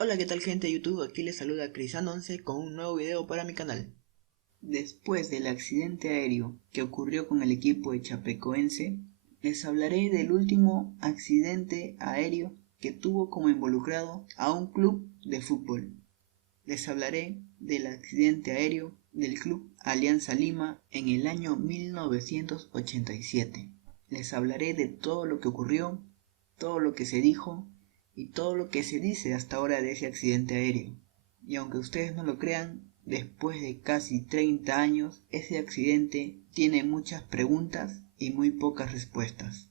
Hola, ¿qué tal gente de YouTube? Aquí les saluda Crisan11 con un nuevo video para mi canal. Después del accidente aéreo que ocurrió con el equipo de Chapecoense, les hablaré del último accidente aéreo que tuvo como involucrado a un club de fútbol. Les hablaré del accidente aéreo del club Alianza Lima en el año 1987. Les hablaré de todo lo que ocurrió, todo lo que se dijo y todo lo que se dice hasta ahora de ese accidente aéreo. Y aunque ustedes no lo crean, después de casi 30 años, ese accidente tiene muchas preguntas y muy pocas respuestas.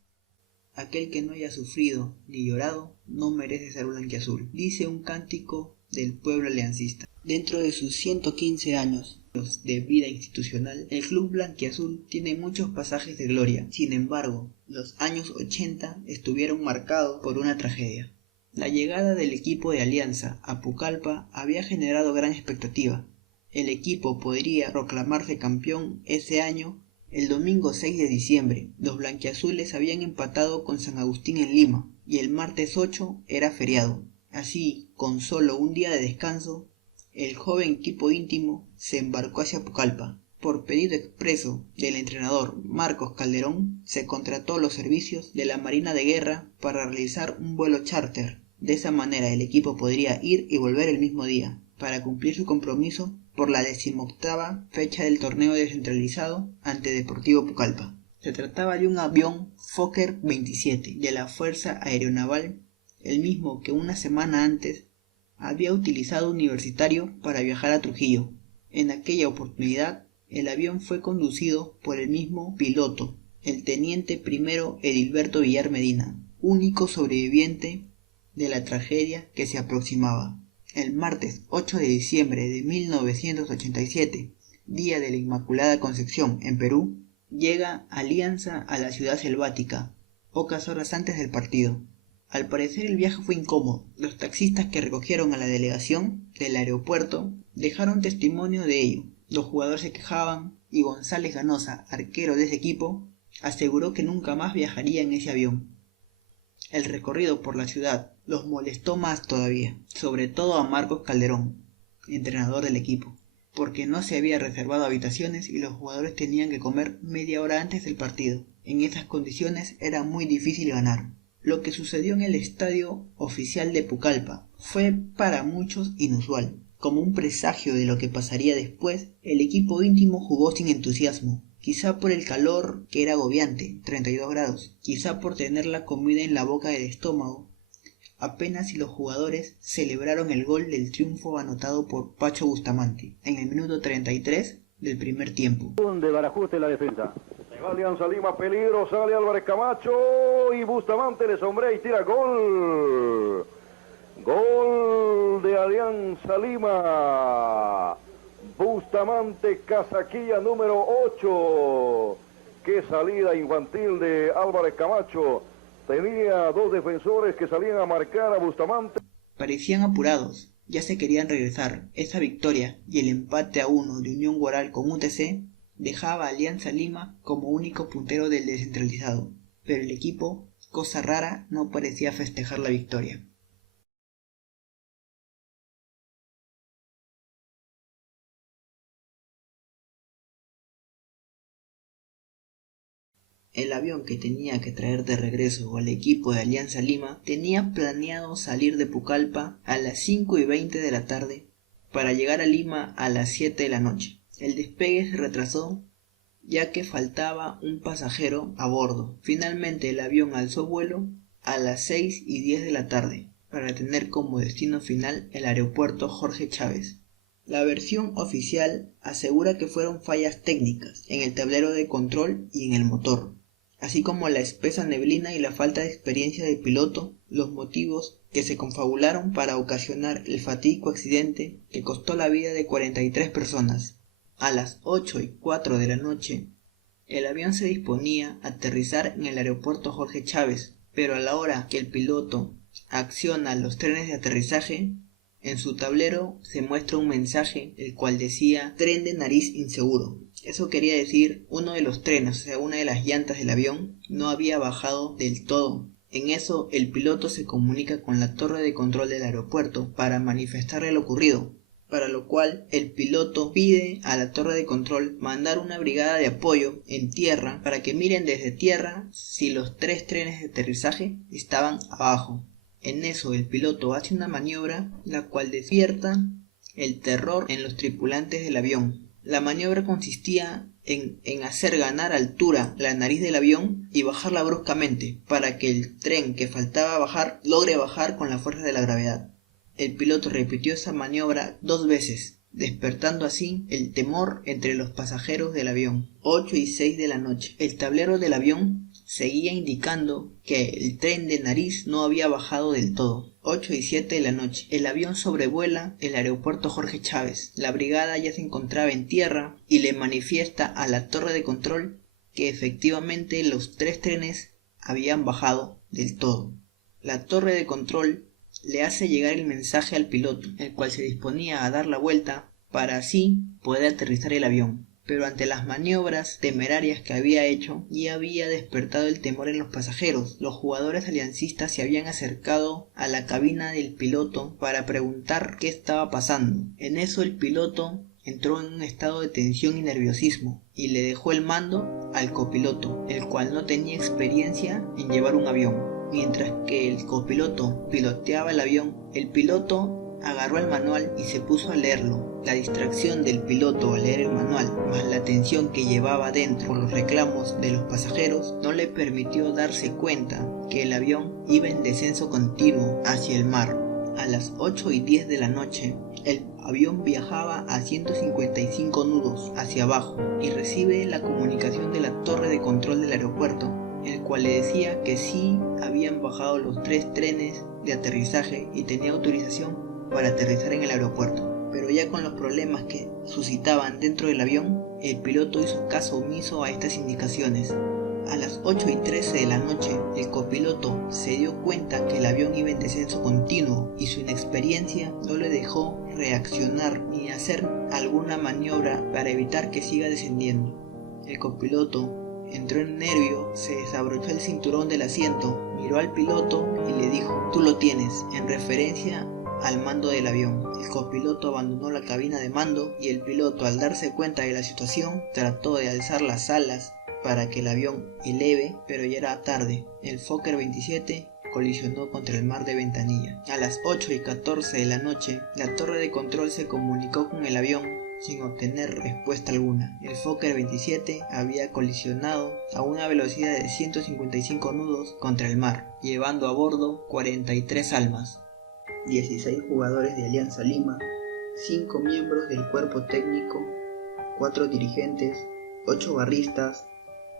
Aquel que no haya sufrido ni llorado no merece ser blanquiazul, dice un cántico del pueblo aliancista. Dentro de sus 115 años de vida institucional, el club blanquiazul tiene muchos pasajes de gloria. Sin embargo, los años 80 estuvieron marcados por una tragedia. La llegada del equipo de Alianza a Pucallpa había generado gran expectativa. El equipo podría proclamarse campeón ese año. El domingo 6 de diciembre, los blanquiazules habían empatado con San Agustín en Lima, y el martes 8 era feriado. Así, con solo un día de descanso, el joven equipo íntimo se embarcó hacia Pucallpa. Por pedido expreso del entrenador Marcos Calderón, se contrató los servicios de la Marina de Guerra para realizar un vuelo charter. De esa manera el equipo podría ir y volver el mismo día, para cumplir su compromiso por la 18ª fecha del torneo descentralizado ante Deportivo Pucallpa. Se trataba de un avión Fokker 27 de la Fuerza Aeronaval, el mismo que una semana antes había utilizado Universitario para viajar a Trujillo. En aquella oportunidad, el avión fue conducido por el mismo piloto, el teniente primero Edilberto Villar Medina, único sobreviviente de la tragedia que se aproximaba. El martes 8 de diciembre de 1987, día de la Inmaculada Concepción en Perú, llega Alianza a la ciudad selvática, pocas horas antes del partido. Al parecer el viaje fue incómodo. Los taxistas que recogieron a la delegación del aeropuerto dejaron testimonio de ello. Los jugadores se quejaban y González Ganosa, arquero de ese equipo, aseguró que nunca más viajaría en ese avión. El recorrido por la ciudad los molestó más todavía, sobre todo a Marcos Calderón, entrenador del equipo, porque no se había reservado habitaciones y los jugadores tenían que comer media hora antes del partido. En esas condiciones era muy difícil ganar. Lo que sucedió en el estadio oficial de Pucallpa fue para muchos inusual. Como un presagio de lo que pasaría después, el equipo íntimo jugó sin entusiasmo. Quizá por el calor, que era agobiante, 32 grados, quizá por tener la comida en la boca del estómago. Apenas si los jugadores celebraron el gol del triunfo anotado por Pacho Bustamante en el minuto 33 del primer tiempo. De barajuste la defensa. Alianza Lima, peligro, sale Álvarez Camacho y Bustamante le sombrea y tira gol. Gol de Alianza Lima. Bustamante, casaquilla número 8. Qué salida infantil de Álvarez Camacho. Tenía dos defensores que salían a marcar a Bustamante. Parecían apurados, ya se querían regresar. Esa victoria y el empate a 1 de Unión Guaral con UTC dejaba a Alianza Lima como único puntero del descentralizado, pero el equipo, cosa rara, no parecía festejar la victoria. El avión que tenía que traer de regreso al equipo de Alianza Lima tenía planeado salir de Pucallpa a las 5:20 de la tarde para llegar a Lima a las 7 de la noche. El despegue se retrasó ya que faltaba un pasajero a bordo. Finalmente el avión alzó vuelo a las 6:10 de la tarde para tener como destino final el aeropuerto Jorge Chávez. La versión oficial asegura que fueron fallas técnicas en el tablero de control y en el motor, así como la espesa neblina y la falta de experiencia del piloto, los motivos que se confabularon para ocasionar el fatídico accidente que costó la vida de 43 personas. A las 8:04 de la noche, el avión se disponía a aterrizar en el aeropuerto Jorge Chávez, pero a la hora que el piloto acciona los trenes de aterrizaje, en su tablero se muestra un mensaje el cual decía tren de nariz inseguro. Eso quería decir uno de los trenes, o sea, una de las llantas del avión no había bajado del todo En eso, el piloto se comunica con la torre de control del aeropuerto para manifestarle lo ocurrido, para lo cual el piloto pide a la torre de control mandar una brigada de apoyo en tierra para que miren desde tierra si los 3 trenes de aterrizaje estaban abajo. En eso el piloto hace una maniobra la cual despierta el terror en los tripulantes del avión. La maniobra consistía en hacer ganar altura la nariz del avión y bajarla bruscamente para que el tren que faltaba bajar logre bajar con la fuerza de la gravedad. El piloto repitió esa maniobra 2 veces, despertando así el temor entre los pasajeros del avión. 8 y 6 de la noche. El tablero del avión seguía indicando que el tren de nariz no había bajado del todo. 8 y 7 de la noche. El avión sobrevuela el aeropuerto Jorge Chávez. La brigada ya se encontraba en tierra y le manifiesta a la torre de control que efectivamente los 3 trenes habían bajado del todo. La torre de control le hace llegar el mensaje al piloto, el cual se disponía a dar la vuelta para así poder aterrizar el avión. Pero ante las maniobras temerarias que había hecho, ya había despertado el temor en los pasajeros. Los jugadores aliancistas se habían acercado a la cabina del piloto para preguntar qué estaba pasando. En eso el piloto entró en un estado de tensión y nerviosismo y le dejó el mando al copiloto, el cual no tenía experiencia en llevar un avión. Mientras que el copiloto piloteaba el avión, el piloto agarró el manual y se puso a leerlo. La distracción del piloto al leer el manual, más la tensión que llevaba dentro por los reclamos de los pasajeros, no le permitió darse cuenta que el avión iba en descenso continuo hacia el mar. A las 8 y 10 de la noche, el avión viajaba a 155 nudos hacia abajo y recibe la comunicación de la torre de control del aeropuerto, el cual le decía que sí habían bajado los 3 trenes de aterrizaje y tenía autorización para aterrizar en el aeropuerto. Pero ya con los problemas que suscitaban dentro del avión, el piloto hizo caso omiso a estas indicaciones. A las 8 y 13 de la noche, el copiloto se dio cuenta que el avión iba en descenso continuo y su inexperiencia no le dejó reaccionar ni hacer alguna maniobra para evitar que siga descendiendo. El copiloto entró en nervio, se desabrochó el cinturón del asiento, miró al piloto y le dijo: "Tú lo tienes", en referencia al mando del avión. El copiloto abandonó la cabina de mando y el piloto, al darse cuenta de la situación, trató de alzar las alas para que el avión eleve, pero ya era tarde. El Fokker 27 colisionó contra el mar de Ventanilla. A las 8 y 14 de la noche, la torre de control se comunicó con el avión sin obtener respuesta alguna. El Fokker 27 había colisionado a una velocidad de 155 nudos contra el mar, llevando a bordo 43 almas, 16 jugadores de Alianza Lima, 5 miembros del cuerpo técnico, 4 dirigentes, 8 barristas,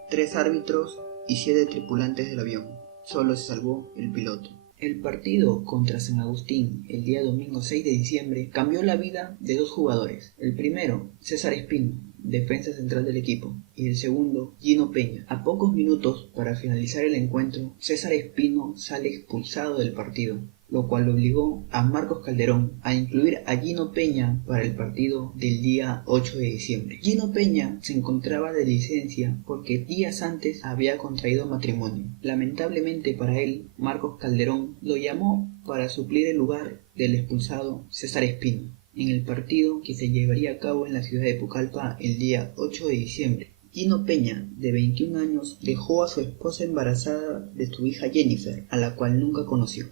3 árbitros y 7 tripulantes del avión. Solo se salvó el piloto. El partido contra San Agustín el día domingo 6 de diciembre cambió la vida de 2 jugadores. El primero, César Espino, defensa central del equipo, y el segundo, Gino Peña. A pocos minutos para finalizar el encuentro, César Espino sale expulsado del partido, lo cual obligó a Marcos Calderón a incluir a Gino Peña para el partido del día 8 de diciembre. Gino Peña se encontraba de licencia porque días antes había contraído matrimonio. Lamentablemente para él, Marcos Calderón lo llamó para suplir el lugar del expulsado César Espino en el partido que se llevaría a cabo en la ciudad de Pucallpa el día 8 de diciembre. Gino Peña, de 21 años, dejó a su esposa embarazada de su hija Jennifer, a la cual nunca conoció.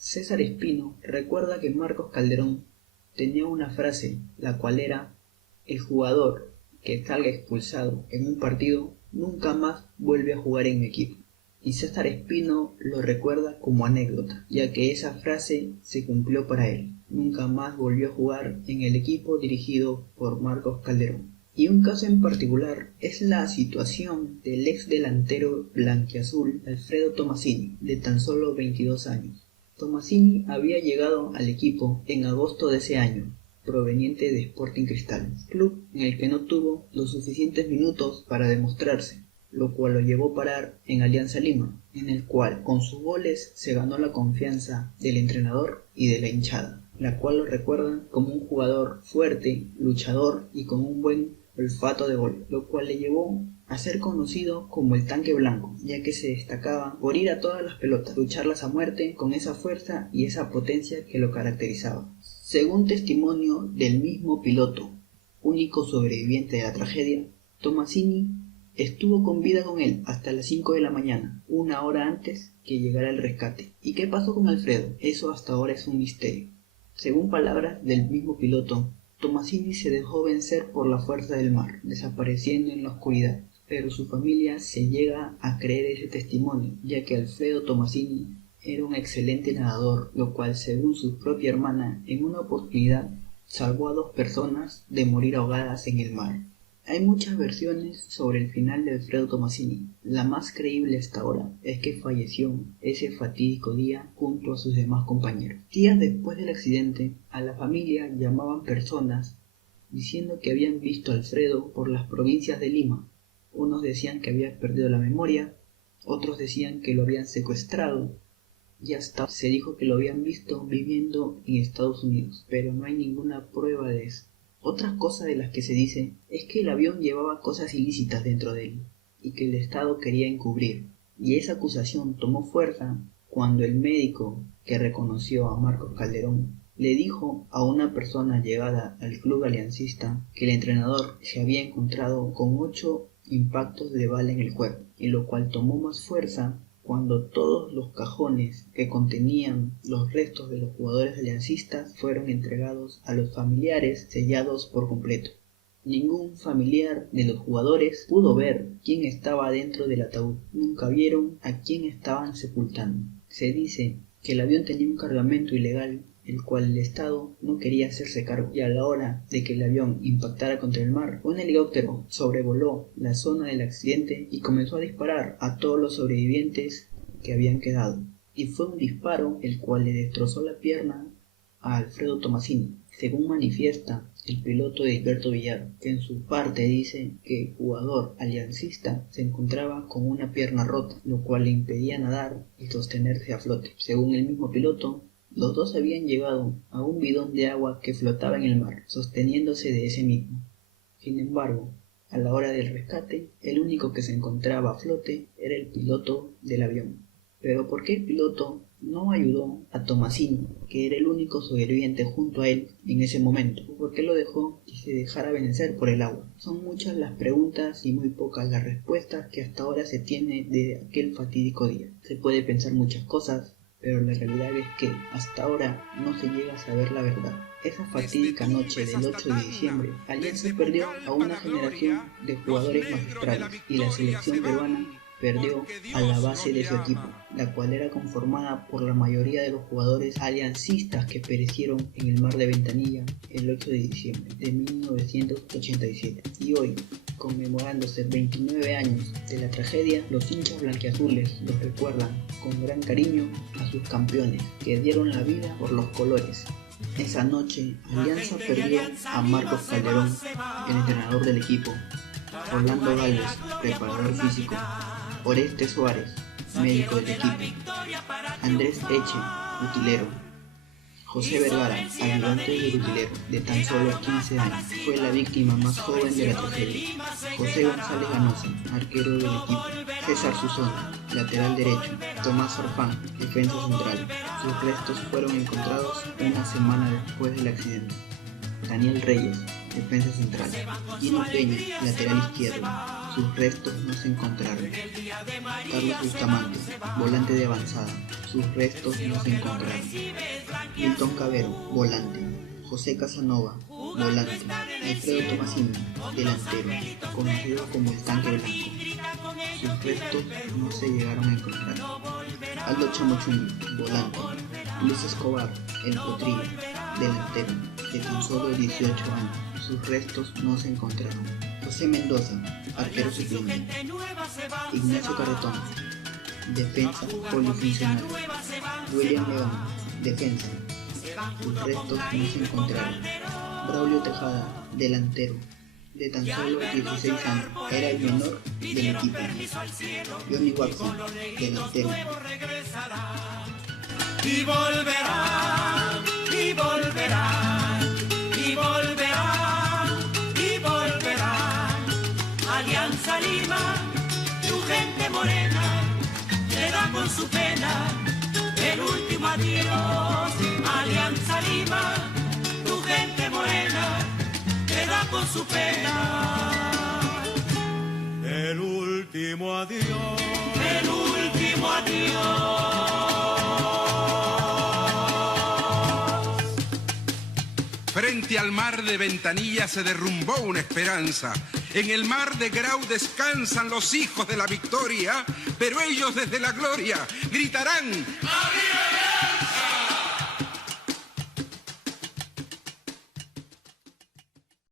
César Espino recuerda que Marcos Calderón tenía una frase, la cual era: "El jugador que salga expulsado en un partido nunca más vuelve a jugar en mi equipo". Y César Espino lo recuerda como anécdota, ya que esa frase se cumplió para él. Nunca más volvió a jugar en el equipo dirigido por Marcos Calderón. Y un caso en particular es la situación del ex delantero blanquiazul Alfredo Tomasini, de tan solo 22 años. Tomasini había llegado al equipo en agosto de ese año, proveniente de Sporting Cristal, club en el que no tuvo los suficientes minutos para demostrarse, lo cual lo llevó a parar en Alianza Lima, en el cual con sus goles se ganó la confianza del entrenador y de la hinchada, la cual lo recuerda como un jugador fuerte, luchador y con un buen olfato de gol, lo cual le llevó a ser conocido como el tanque blanco, ya que se destacaba por ir a todas las pelotas, lucharlas a muerte con esa fuerza y esa potencia que lo caracterizaba. Según testimonio del mismo piloto, único sobreviviente de la tragedia, Tomasini estuvo con vida con él hasta las 5 de la mañana, una hora antes que llegara el rescate. ¿Y qué pasó con Alfredo? Eso hasta ahora es un misterio. Según palabras del mismo piloto, Tomasini se dejó vencer por la fuerza del mar, desapareciendo en la oscuridad. Pero su familia se llega a creer ese testimonio, ya que Alfredo Tomasini era un excelente nadador, lo cual, según su propia hermana, en una oportunidad salvó a 2 personas de morir ahogadas en el mar. Hay muchas versiones sobre el final de Alfredo Tomasini. La más creíble hasta ahora es que falleció ese fatídico día junto a sus demás compañeros. Días después del accidente, a la familia llamaban personas diciendo que habían visto a Alfredo por las provincias de Lima. Unos decían que había perdido la memoria, otros decían que lo habían secuestrado y hasta se dijo que lo habían visto viviendo en Estados Unidos, pero no hay ninguna prueba de eso. Otra cosa de las que se dice es que el avión llevaba cosas ilícitas dentro de él y que el Estado quería encubrir, y esa acusación tomó fuerza cuando el médico que reconoció a Marcos Calderón le dijo a una persona llegada al club aliancista que el entrenador se había encontrado con 8 impactos de bala en el cuerpo, y lo cual tomó más fuerza cuando todos los cajones que contenían los restos de los jugadores aliancistas fueron entregados a los familiares sellados por completo. Ningún familiar de los jugadores pudo ver quién estaba dentro del ataúd, nunca vieron a quién estaban sepultando. Se dice que el avión tenía un cargamento ilegal, el cual el Estado no quería hacerse cargo, y a la hora de que el avión impactara contra el mar, un helicóptero sobrevoló la zona del accidente y comenzó a disparar a todos los sobrevivientes que habían quedado, y fue un disparo el cual le destrozó la pierna a Alfredo Tomasini, según manifiesta el piloto Edilberto Villar, que en su parte dice que el jugador aliancista se encontraba con una pierna rota, lo cual le impedía nadar y sostenerse a flote. Según el mismo piloto, los 2 habían llegado a un bidón de agua que flotaba en el mar, sosteniéndose de ese mismo. Sin embargo, a la hora del rescate, el único que se encontraba a flote era el piloto del avión. Pero ¿por qué el piloto no ayudó a Tomasini, que era el único sobreviviente junto a él en ese momento? ¿Por qué lo dejó que se dejara vencer por el agua? Son muchas las preguntas y muy pocas las respuestas que hasta ahora se tiene de aquel fatídico día. Se puede pensar muchas cosas, pero la realidad es que hasta ahora no se llega a saber la verdad. Esa fatídica noche del 8 de diciembre, Alianza perdió a una generación de jugadores magistrales y la selección peruana perdió a la base de su equipo, la cual era conformada por la mayoría de los jugadores aliancistas que perecieron en el mar de Ventanilla el 8 de diciembre de 1987. Y hoy, conmemorándose 29 años de la tragedia, los hinchas blanquiazules los recuerdan con gran cariño a sus campeones que dieron la vida por los colores. Esa noche, Alianza perdió a Marcos Calderón, el entrenador del equipo, Orlando Galvez, preparador físico, Oreste Suárez, médico del equipo, Andrés Eche, utilero, José Vergara, ayudante del utilero, de tan solo 15 años, fue la víctima más joven de la tragedia. José González Ganosa, arquero del equipo, César Susona, lateral derecho, Tomás Orfán, defensa central. Sus restos fueron encontrados una semana después del accidente. Daniel Reyes, defensa central. Gino Peña, lateral izquierdo. Sus restos no se encontraron. Carlos Bustamante, volante de avanzada. Sus restos no se encontraron. Milton Cabero, volante. José Casanova, volante. Alfredo Tomasini, delantero, conocido como el tanque blanco. Sus restos no se llegaron a encontrar. Aldo Chamochuni, volante. Luis Escobar, el potrillo, delantero, de tan solo 18 años. Sus restos no se encontraron. José Mendoza, arquero suplente. Ignacio Carretón, defensa polifuncional. William León, defensa. Sus restos no se encontraron. Braulio Tejada, delantero, de tan solo 16 años, era el menor del equipo. Johnny Watson, delantero. Y volverá, y volverá, y volverá, y volverá. su pena, el último adiós. Alianza Lima, tu gente morena, queda con su pena. El último adiós. El último adiós. Frente al mar de Ventanilla se derrumbó una esperanza. En el mar de Grau descansan los hijos de la victoria, pero ellos desde la gloria gritarán: ¡Arriba!